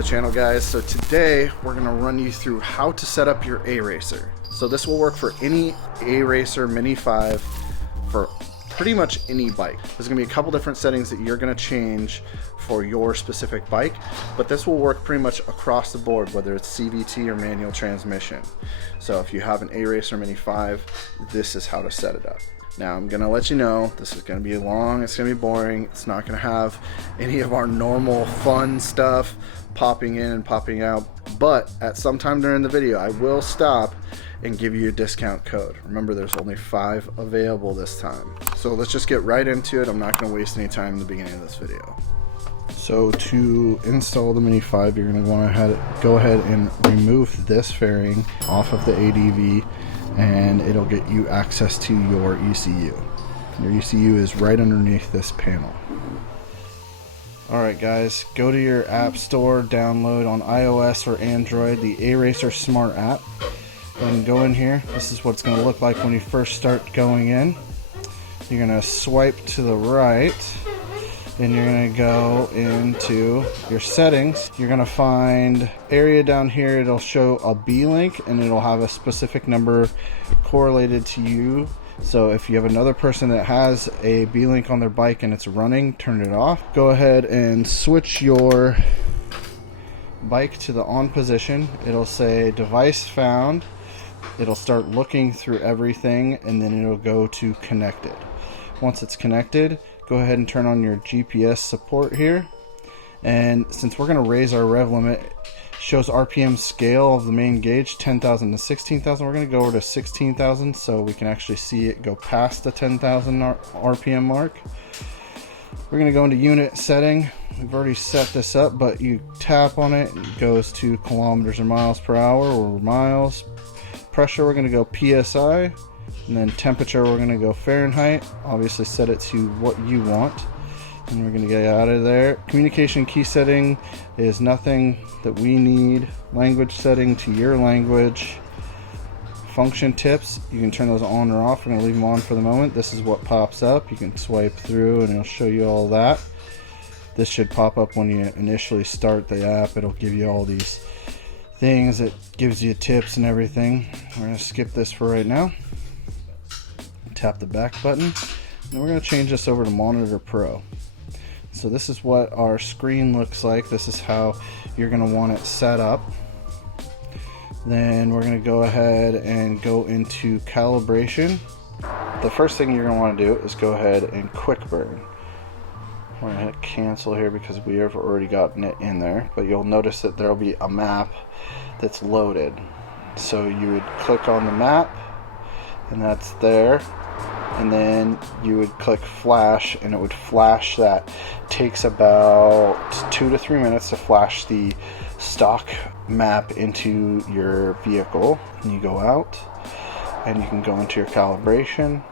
the channel, guys. So today we're going to run you through how to set up your aRacer. So this will work for any aRacer Mini 5 for pretty much any bike. There's going to be a couple different settings that you're going to change for your specific bike, but this will work pretty much across the board, whether it's CVT or manual transmission. So if you have an aRacer Mini 5, this is how to set it up. Now I'm gonna let you know this is gonna be long, it's gonna be boring, it's not gonna have any of our normal fun stuff popping in and popping out, but at some time during the video I will stop and give you a discount code. Remember, there's only 5 available this time. So let's just get right into it. I'm not gonna waste any time in the beginning of this video. So to install the Mini 5, you're gonna want to go ahead and remove this fairing off of the ADV, and it'll get you access to your ECU. Your ECU is right underneath this panel. Alright guys, go to your app store, download on iOS or Android the aRacer Smart app, and go in here. This is what it's going to look like when you first start going in. You're going to swipe to the right, and you're going to go into your settings. You're going to find area down here. It'll show a B link, and it'll have a specific number correlated to you. So if you have another person that has a B link on their bike and it's running, turn it off. Go ahead and switch your bike to the on position. It'll say device found. It'll start looking through everything, and then it'll go to connected. Once it's connected, go ahead and turn on your GPS support here, and since we're going to raise our rev limit, it shows RPM scale of the main gauge 10,000 to 16,000. We're going to go over to 16,000 so we can actually see it go past the 10,000 RPM mark. We're going to go into unit setting. We've already set this up, but you tap on it and it goes to kilometers or miles per hour or miles. Pressure, we're going to go PSI. And then temperature, we're going to go Fahrenheit. Obviously set it to what you want. And we're going to get out of there. Communication key setting is nothing that we need. Language setting to your language. Function tips, you can turn those on or off. We're going to leave them on for the moment. This is what pops up. You can swipe through and it'll show you all that. This should pop up when you initially start the app. It'll give you all these things. It gives you tips and everything. We're going to skip this for right now. Tap the back button, and we're going to change this over to Monitor Pro. So this is what our screen looks like. This is how you're going to want it set up. Then we're going to go ahead and go into calibration. The first thing you're going to want to do is go ahead and quick burn. We're going to hit cancel here because we have already gotten it in there, but you'll notice that there'll be a map that's loaded. So you would click on the map, and that's there. And then you would click flash, and it would flash that. Takes about 2 to 3 minutes to flash the stock map into your vehicle. And you go out, and you can go into your calibration.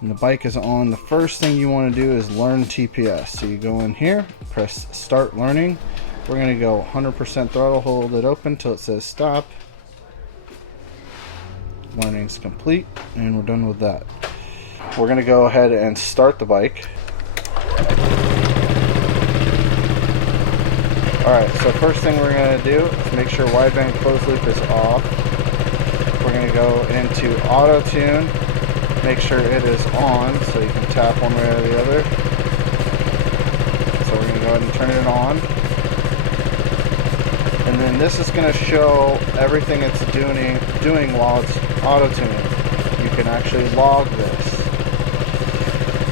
And the bike is on. The first thing you want to do is learn TPS. So you go in here, press start learning. We're going to go 100% throttle, hold it open until it says stop. Learning's complete, and we're done with that. We're going to go ahead and start the bike. Alright, so first thing we're going to do is make sure wideband closed loop is off. We're going to go into auto tune, make sure it is on, so you can tap one way or the other. So we're going to go ahead and turn it on. And then this is going to show everything it's doing while it's auto tuning. You can actually log this.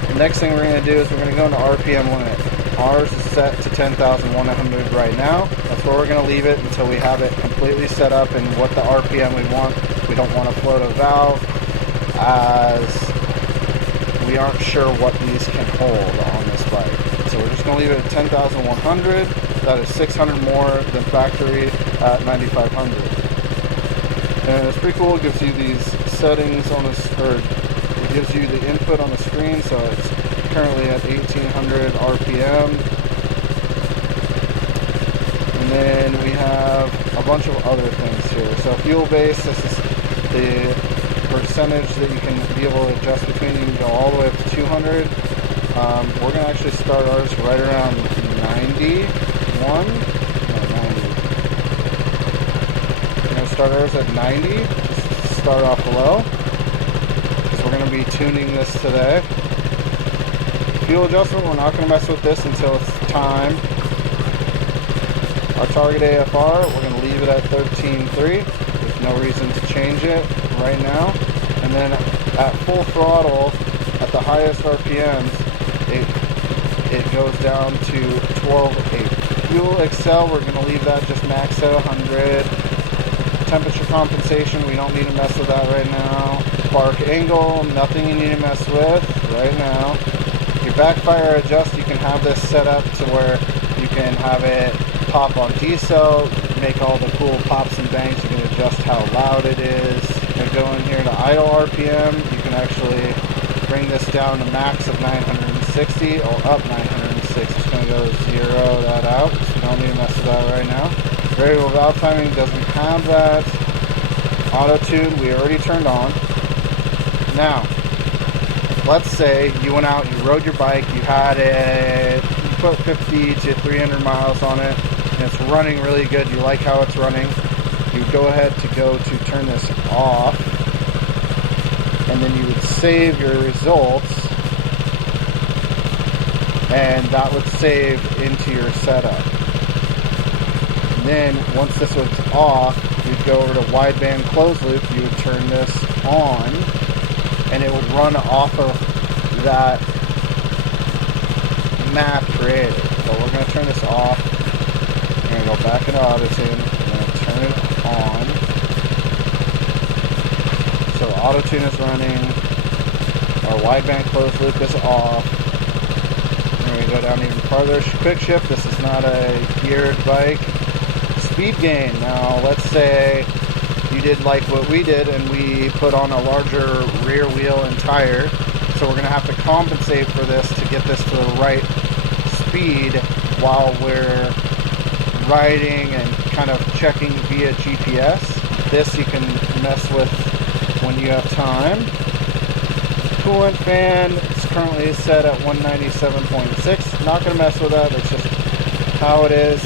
The next thing we're going to do is we're going to go into RPM limit. Ours is set to 10,100 right now. That's where we're going to leave it until we have it completely set up and what the RPM we want. We don't want to float a valve, as we aren't sure what these can hold on this bike. So we're just going to leave it at 10,100. That is 600 more than factory at 9,500. And it's pretty cool. It gives you these settings on this, or it gives you the input on the screen. So it's currently at 1,800 RPM. And then we have a bunch of other things here. So fuel base, this is the percentage that you can be able to adjust between. You can go all the way up to 200. We're going to actually start ours right around 91. No, 90. going to start ours at 90. Just start off low, because we're going to be tuning this today. Fuel adjustment, we're not going to mess with this until it's time. Our target AFR, we're going to leave it at 13.3. There's no reason to change it right now. And then at full throttle, at the highest RPMs, it goes down to 12.8. Fuel Excel, we're going to leave that just max at 100. Temperature compensation, we don't need to mess with that right now. Spark angle, nothing you need to mess with right now. Your backfire adjust, you can have this set up to where you can have it pop on diesel, make all the cool pops and bangs. You can adjust how loud it is. You can go in here to idle RPM. You can actually bring this down to max of 960 or up 960. It's going to go to 0 that out, so you don't need to mess with that right now. Variable valve timing doesn't have that. Auto tune we already turned on. Now, let's say you went out, you rode your bike, you had it, you put 50 to 300 miles on it, and it's running really good, you like how it's running. You go ahead to turn this off, and then you would save your results, and that would save into your setup. And then once this was off, you'd go over to wideband closed loop, you would turn this on, and it would run off of that map created. So we're going to turn this off. We're going to go back into auto tune. We're going to turn it on. So auto tune is running. Our wideband closed loop is off. We're going to go down even farther. Quick shift. This is not a geared bike. Speed gain. Now let's say you did like what we did and we put on a larger rear wheel and tire, so we're going to have to compensate for this to get this to the right speed while we're riding and kind of checking via GPS. This you can mess with when you have time. Coolant fan is currently set at 197.6. Not going to mess with that, it's just how it is.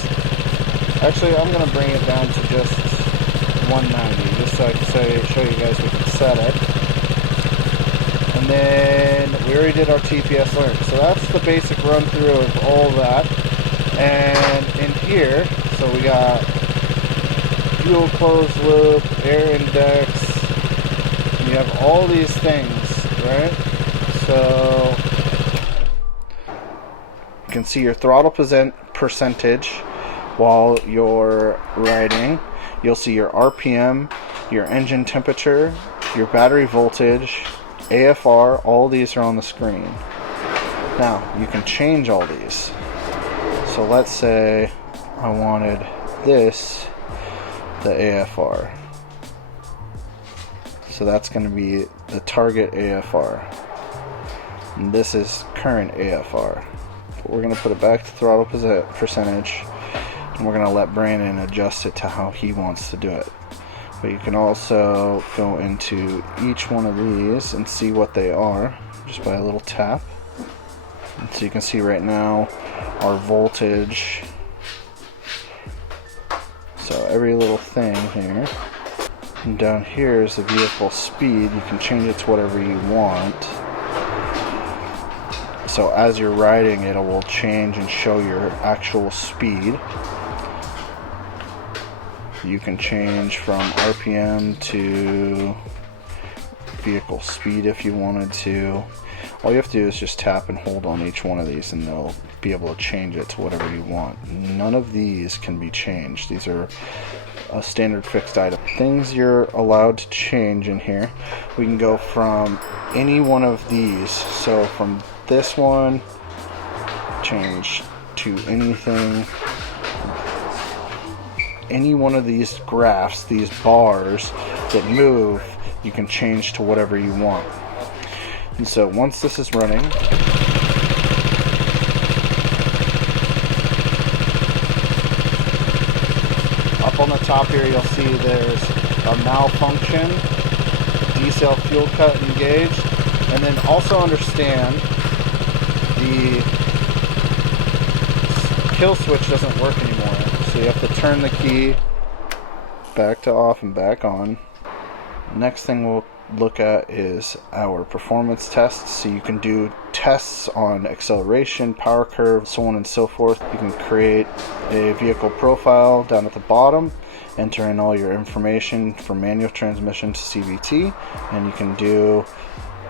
Actually, I'm going to bring it down to just 190, just so I can show you guys we can set it. And then we already did our TPS learn. So that's the basic run through of all that. And in here, so we got fuel closed loop, air index. You have all these things, right? So you can see your throttle percentage while you're riding. You'll see your RPM, your engine temperature, your battery voltage, AFR, all these are on the screen. Now, you can change all these. So let's say I wanted this, the AFR. So that's going to be the target AFR. And this is current AFR. But we're going to put it back to throttle percentage. And we're going to let Brandon adjust it to how he wants to do it. But you can also go into each one of these and see what they are just by a little tap. And so you can see right now our voltage. So every little thing here. And down here is the vehicle speed. You can change it to whatever you want. So as you're riding, it will change and show your actual speed. You can change from RPM to vehicle speed if you wanted to. All you have to do is just tap and hold on each one of these and they'll be able to change it to whatever you want. None of these can be changed. These are a standard fixed item. Things you're allowed to change in here. We can go from any one of these. So from this one, change to anything. Any one of these graphs, these bars that move, you can change to whatever you want. And so once this is running, up on the top here you'll see there's a malfunction, decel fuel cut engaged, and then also understand the kill switch doesn't work anymore. So you have to turn the key back to off and back on. Next thing we'll look at is our performance tests. So you can do tests on acceleration, power curve, so on and so forth. You can create a vehicle profile down at the bottom, enter in all your information from manual transmission to CVT, and you can do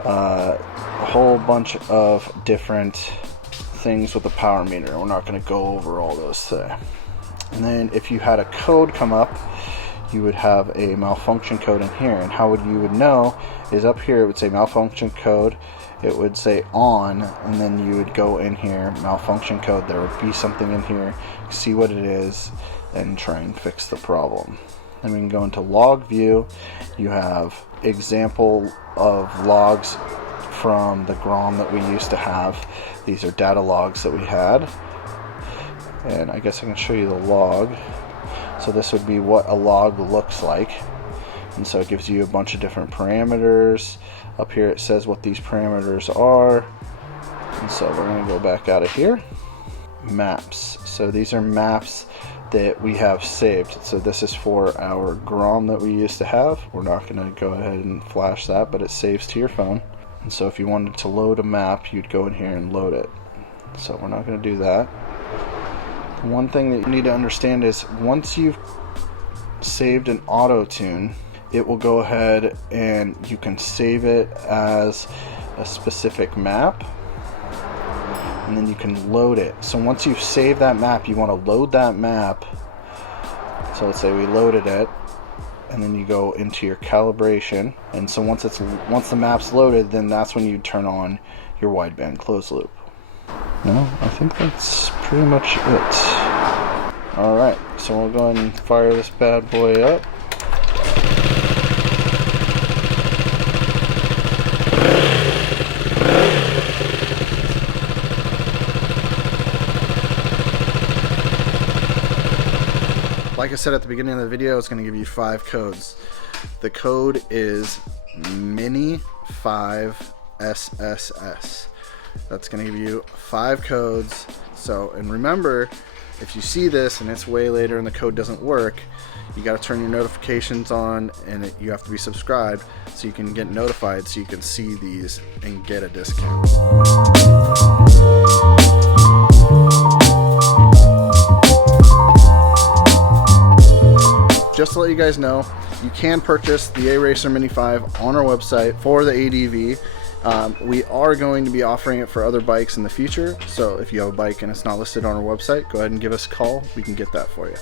a whole bunch of different things with the power meter. We're not going to go over all those today. And then if you had a code come up, you would have a malfunction code in here, and how you would know is up here it would say malfunction code, it would say on, and then you would go in here, malfunction code, there would be something in here, see what it is, and try and fix the problem. Then we can go into log view. You have example of logs from the GROM that we used to have. These are data logs that we had, and I guess I can show you the log. So this would be what a log looks like, and so it gives you a bunch of different parameters. Up here it says what these parameters are, and so we're going to go back out of here. Maps. So these are maps that we have saved. So this is for our GROM that we used to have. We're not going to go ahead and flash that, but it saves to your phone. And so if you wanted to load a map, you'd go in here and load it. So we're not going to do that. One thing that you need to understand is once you've saved an auto tune, it will go ahead and you can save it as a specific map, and then you can load it. So once you've saved that map, you want to load that map. So let's say we loaded it, and then you go into your calibration, and so once the map's loaded, then that's when you turn on your wideband closed loop. No, I think that's pretty much it. Alright, so we'll go ahead and fire this bad boy up. Like I said at the beginning of the video, it's going to give you 5 codes. The code is mini5SSS. That's going to give you 5 codes. So, and remember, if you see this and it's way later and the code doesn't work, you got to turn your notifications on, and you have to be subscribed so you can get notified, so you can see these and get a discount. Just to let you guys know, you can purchase the aRacer Mini 5 on our website for the ADV. We are going to be offering it for other bikes in the future, so if you have a bike and it's not listed on our website, go ahead and give us a call. We can get that for you.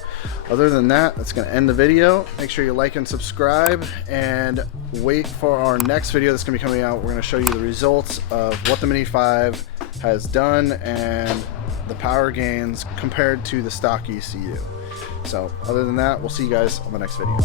Other than that, that's going to end the video. Make sure you like and subscribe, and wait for our next video that's going to be coming out. We're going to show you the results of what the Mini 5 has done and the power gains compared to the stock ECU. So other than that, we'll see you guys on the next video.